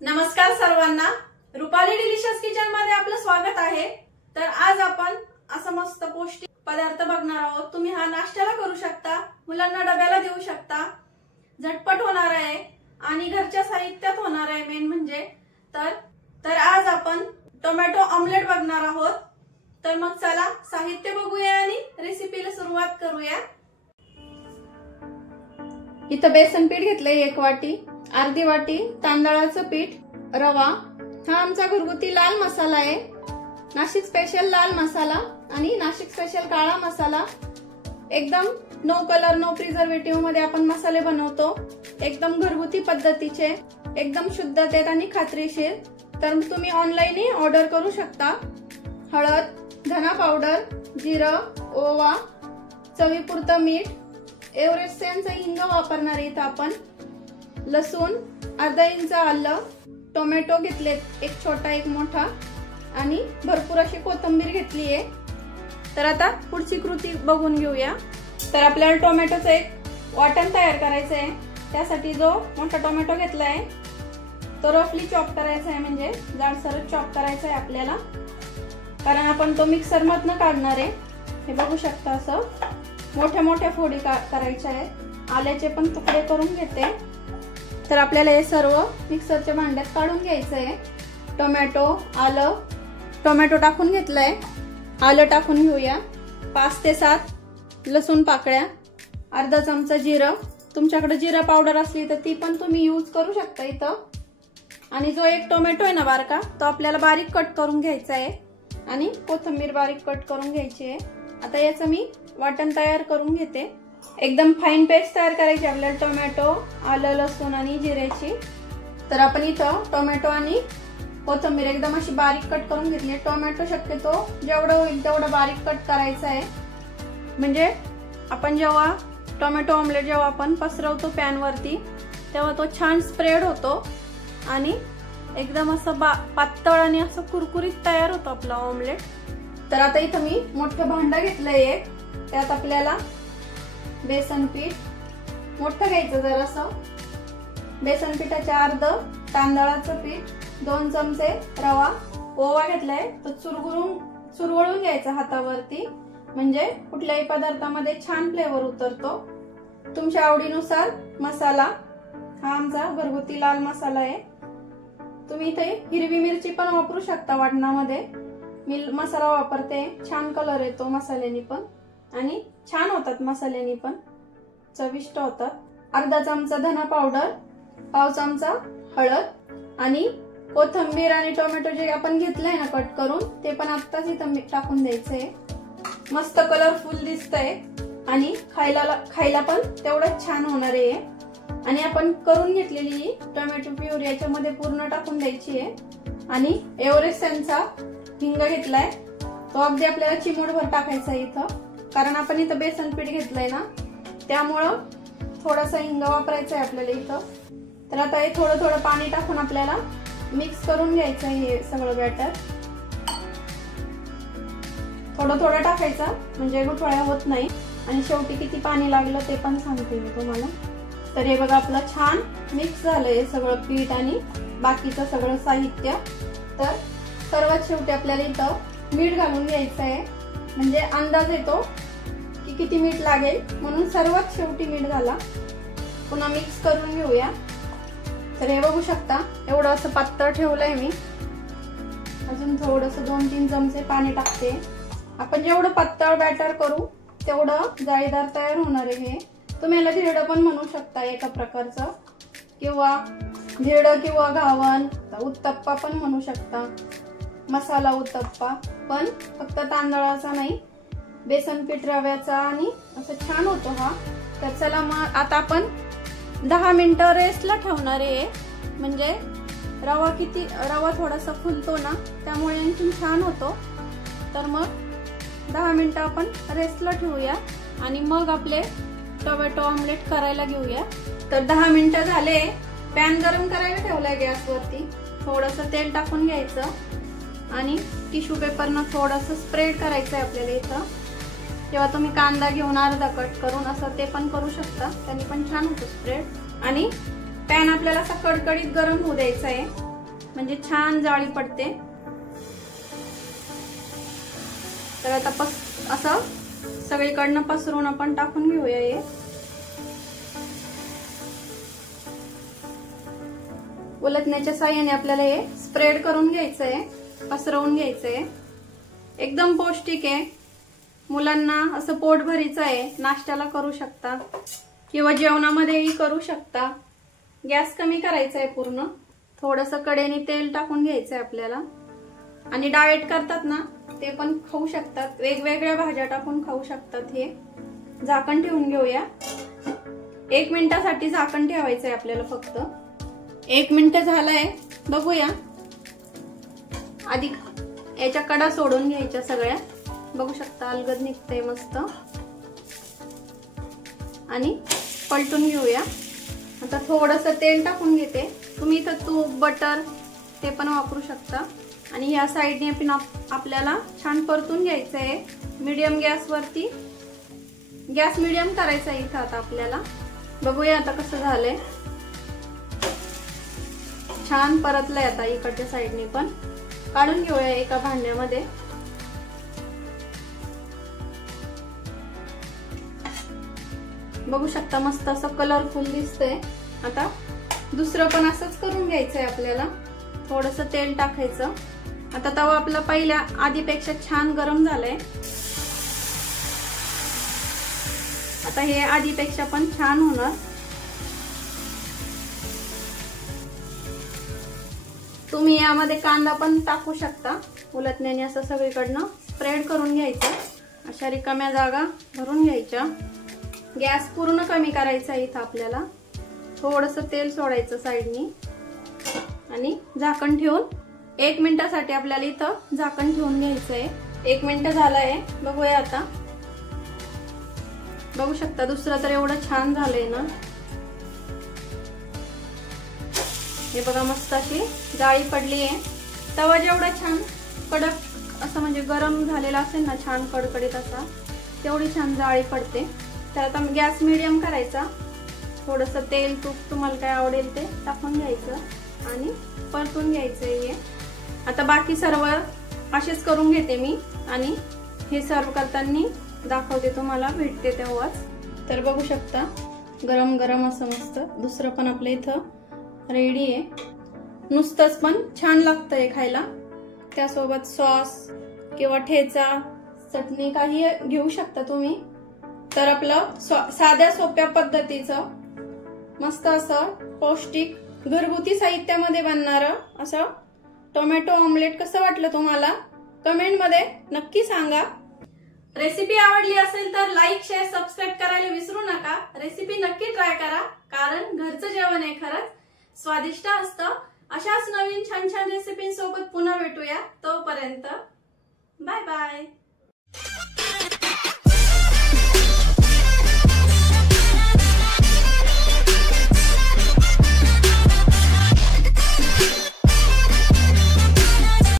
नमस्कार सर्वांना, Rupali delicious kitchen मध्ये आपलं स्वागत आहे। तर आज आपण असं मस्त पौष्टिक पदार्थ बघणार आहोत। तुम्ही हा नाश्त्याला करू शकता, मुलांना डब्याला देऊ शकता, झटपट होणार आहे आणि घरच्या साहित्यात होणार आहे मेन म्हणजे। तर आज आपण टोमॅटो ऑमलेट बघणार आहोत। तर मग चला साहित्य बघूया आणि रेसिपीला सुरुवात करूया। इथं बेसन पीठ घेतलंय 1 वाटी, अर्धी वाटी तांदळाचं पीठ, रवा, हा आमचा घरगुती लाल मसाला आहे, नाशिक स्पेशल लाल मसाला आणि नाशिक स्पेशल काळा मसाला। एकदम नो कलर नो प्रिझर्वेटिव्ह मध्ये आपण मसाले बनवतो, एकदम घरगुती पद्धतीचे, एकदम शुद्धतेत आणि खात्रीशीर। तर तुम्ही ऑनलाईन ऑर्डर करू शकता। हळद, धना पावडर, जिरं, ओवा, चवीपुरतं मीठ, एव्हरेस्टचं हिंग वापरणार आहे इथं आपण, लसूण, अर्धा इंच आलं, टोमॅटो घेतलेत, एक छोटा एक मोठा आणि भरपूर अशी कोथिंबीर घेतली आहे। तर आता पुढची कृती बघून घेऊया। तर आपल्याला टोमॅटोचं एक वाटण तयार करायचं आहे। त्यासाठी जो मोठा टोमॅटो घेतलाय तो रफली चॉप करायचा आहे, म्हणजे जाडसरच चॉप करायचा आहे आपल्याला, कारण आपण तो मिक्सर मधनं काढणार आहे। हे बघू शकता, असं मोठ्या मोठ्या फोडी करायच्या आहेत। आल्याचे पण तुकडे करून घेते। तर आपल्याला हे सर्व मिक्सरच्या भांड्यात काढून घ्यायचं आहे। टोमॅटो, आलं, टोमॅटो टाकून घेतलंय, आलं टाकून घेऊया, 5 ते 7 लसूण पाकळ्या, अर्धा चमचा जिरं, तुमच्याकडे जिरा पावडर असली तर ती पण तुम्ही यूज करू शकता इथं। आणि जो एक टोमॅटो आहे ना बारका, तो आपल्याला बारीक कट करून घ्यायचा आहे आणि कोथिंबीर बारीक कट करून घ्यायची आहे। आता याचं मी वाटण तयार करून घेते। एकदम फाईन पेस्ट तयार करायची आपल्याला टोमॅटो, आलं, लसूण आणि जिऱ्याची। तर आपण इथं टोमॅटो आणि कोथिंबीर एकदम अशी बारीक कट करून घेतली। टोमॅटो शक्यतो जेवढं होईल तेवढं बारीक कट करायचं आहे, म्हणजे आपण जेव्हा टोमॅटो ऑमलेट जेव्हा आपण पसरवतो पॅन वरती तेव्हा तो छान स्प्रेड होतो आणि एकदम असं पातळ आणि असं कुरकुरीत तयार होतो आपला ऑमलेट। तर आता इथं मी मोठं भांडं घेतलंय एक, त्यात आपल्याला बेसन पीठ मोठं घ्यायचं जरासं, बेसन पिठाच्या अर्ध तांदळाचं पीठ, 2 चमचे रवा, ओवा घेतलाय तो चुरगळून घ्यायचा हातावरती, म्हणजे कुठल्याही पदार्थामध्ये छान फ्लेवर उतरतो। तुमच्या आवडीनुसार मसाला, हा आमचा घरगुती लाल मसाला आहे। तुम्ही इथे हिरवी मिरची पण वापरू शकता वाटणामध्ये, मी मसाला वापरते, छान कलर येतो मसाल्याने पण आणि छान होतात मसाल्याने पण, चविष्ट होतात। अर्धा चमचा धना पावडर, पाव चमचा हळद आणि कोथिंबीर आणि टोमॅटो जे आपण घेतलंय ना कट करून, ते पण आत्ताच इथं टाकून द्यायचंय। मस्त कलरफुल दिसतंय आणि खायला पण तेवढंच छान होणार आहे। आणि आपण करून घेतलेली टोमॅटो प्युरी याच्यामध्ये पूर्ण टाकून द्यायची आहे आणि एव्हरेस्टचा हिंग घेतलाय तो अगदी आपल्याला चिमूटभर टाकायचा आहे इथं, कारण आपण इथं बेसन पीठ घेतलंय ना, त्यामुळं थोडासा हिंग वापरायचा आहे आपल्याला इथं। तर आता हे थोडं थोडं पाणी टाकून आपल्याला मिक्स करून घ्यायचं आहे हे सगळं बॅटर। थोडं थोडं टाकायचं म्हणजे गुठळ्या होत नाही, आणि शेवटी किती पाणी लागलं ते पण सांगते मी तुम्हाला। तर हे बघा आपलं छान मिक्स झालंय सगळं पीठ आणि बाकीचं सगळं साहित्य। तर सर्वात शेवटी आपल्याला इथं मीठ घालून घ्यायचं आहे, म्हणजे अंदाज येतो की किती मीठ लागेल, म्हणून सर्वात शेवटी मीठ घाला। पुन्हा मिक्स करून घेऊया। तर हे बघू शकता एवढं असं पातळ ठेवलंय मी, अजून थोडंसं 2-3 चमचे पाणी टाकते। आपण जेवढं पातळ बॅटर करू तेवढं जाळीदार तयार होणार आहे हे। तुम्ही याला धिरडं पण म्हणू शकता एका प्रकारचं, किंवा धिरडं किंवा घावन, उत्तप्पा पण म्हणू शकता, मसाला उत्तप्पा, पण फक्त तांदळाचा नाही, बेसन पीठ रव्याचा आणि असं छान होतो हा। तर चला मग आता आपण 10 मिनिटं रेस्टला ठेवणार आहे, म्हणजे रवा थोडासा फुलतो ना, त्यामुळे आणखी छान होतो। तर मग 10 मिनिटं आपण रेस्टला ठेवूया आणि मग आपले टोमॅटो ऑमलेट करायला घेऊया। तर 10 मिनिटं झाले, पॅन गरम करायला ठेवलाय गॅसवरती, थोडंसं तेल टाकून घ्यायचं आणि टिश्यू पेपरनं थोडंसं स्प्रेड करायचं आहे आपल्याला इथं। जेव्हा तुम्ही कांदा घेऊन अर्धा कट करून असं ते पण करू शकता, त्यांनी पण छान होतं स्प्रेड। आणि पॅन आपल्याला असा कडकडीत गरम होऊ द्यायचा आहे, म्हणजे छान जाळी पडते। तर आता असं सगळीकडनं पसरून आपण टाकून घेऊया। हे उलटण्याच्या साहाय्याने आपल्याला हे स्प्रेड करून घ्यायचंय, पसरवून घ्यायचंय। एकदम पौष्टिक आहे, मुलांना असं पोटभरीचं आहे, नाश्त्याला करू शकता किंवा जेवणामध्येही करू शकता। गॅस कमी करायचा आहे पूर्ण, थोडंसं कडेने तेल टाकून घ्यायचंय आपल्याला। आणि डाएट करतात ना ते पण खाऊ शकतात, वेगवेगळ्या भाज्या टाकून खाऊ शकतात। हे झाकण ठेवून घेऊया, 1 मिनिटासाठी झाकण ठेवायचंय आपल्याला फक्त। 1 मिनिट झालंय, बघूया। आधी याच्या कडा सोडून घ्यायच्या सगळ्या, बघू शकता अलगद निघतंय मस्त। आणि पलटून घेऊया। आता थोडंसं तेल टाकून घेते, तुम्ही इथं तूप बटर ते पण वापरू शकता। आणि या साईडने पण आपल्याला छान परतून घ्यायचं आहे मीडियम गॅसवरती। गॅस मीडियम करायचा आहे इथं आता आपल्याला। बघूया आता कसं झालंय, छान परतलंय। आता इकडच्या साईडने पण काढून घेऊया एका भांड्यामध्ये। बघू शकता मस्त असं कलरफुल दिसतंय। आता दुसरं पण असंच करून घ्यायचंय आपल्याला, थोडंसं तेल टाकायचं। आता तवा आपला पहिल्या आधीपेक्षा छान गरम झालंय, आता हे आधीपेक्षा पण छान होणार। तुम्ही यामध्ये कांदा पण टाकू शकता, उलटण्याने असं सगळीकडनं स्प्रेड करून घ्यायचं। अशा रिकाम्या जागा भरून घ्यायच्या। गॅस पूर्ण कमी करायचा इथं आपल्याला, थोडंसं तेल सोडायचं साईडनी आणि झाकण ठेवून 1 मिनिटासाठी आपल्याला इथं झाकण ठेवून घ्यायचंय। 1 मिनिट झालंय, बघूया आता। बघू शकता दुसरं तर एवढं छान झालंय ना, हे बघा मस्त अशी जाळी पडली आहे। तवा जेवढा छान कडक असं म्हणजे गरम झालेला असेल ना, छान कडकडीत असा, तेवढी छान जाळी पडते। तर आता गॅस मीडियम करायचा, थोडंसं तेल तूप तुम्हाला काय आवडेल ते टाकून घ्यायचं आणि परतून घ्यायचं हे। आता बाकी सर्व असेच करून घेते मी आणि हे सर्व करताना दाखवते तुम्हाला, भेटते तेव्हाच। तर बघू शकता गरम गरम असं मस्त दुसरं पण आपलं इथं रेडी आहे। नुसतंच पण छान लागतंय खायला, त्यासोबत सॉस किंवा ठेचा चटणी काही घेऊ शकता तुम्ही। तर आपलं साध्या सोप्या पद्धतीचं मस्त असं पौष्टिक घरगुती साहित्यामध्ये बनणारं असं टोमॅटो ऑमलेट कसं वाटलं तुम्हाला कमेंट मध्ये नक्की सांगा। रेसिपी आवडली असेल तर लाईक शेअर सबस्क्राईब करायला विसरू नका। रेसिपी नक्की ट्राय करा, कारण घरचं जेवण आहे खरंच स्वादिष्ट असतं। अशाच नवीन छान छान रेसिपींसोबत पुन्हा भेटूया, तोपर्यंत बाय बाय।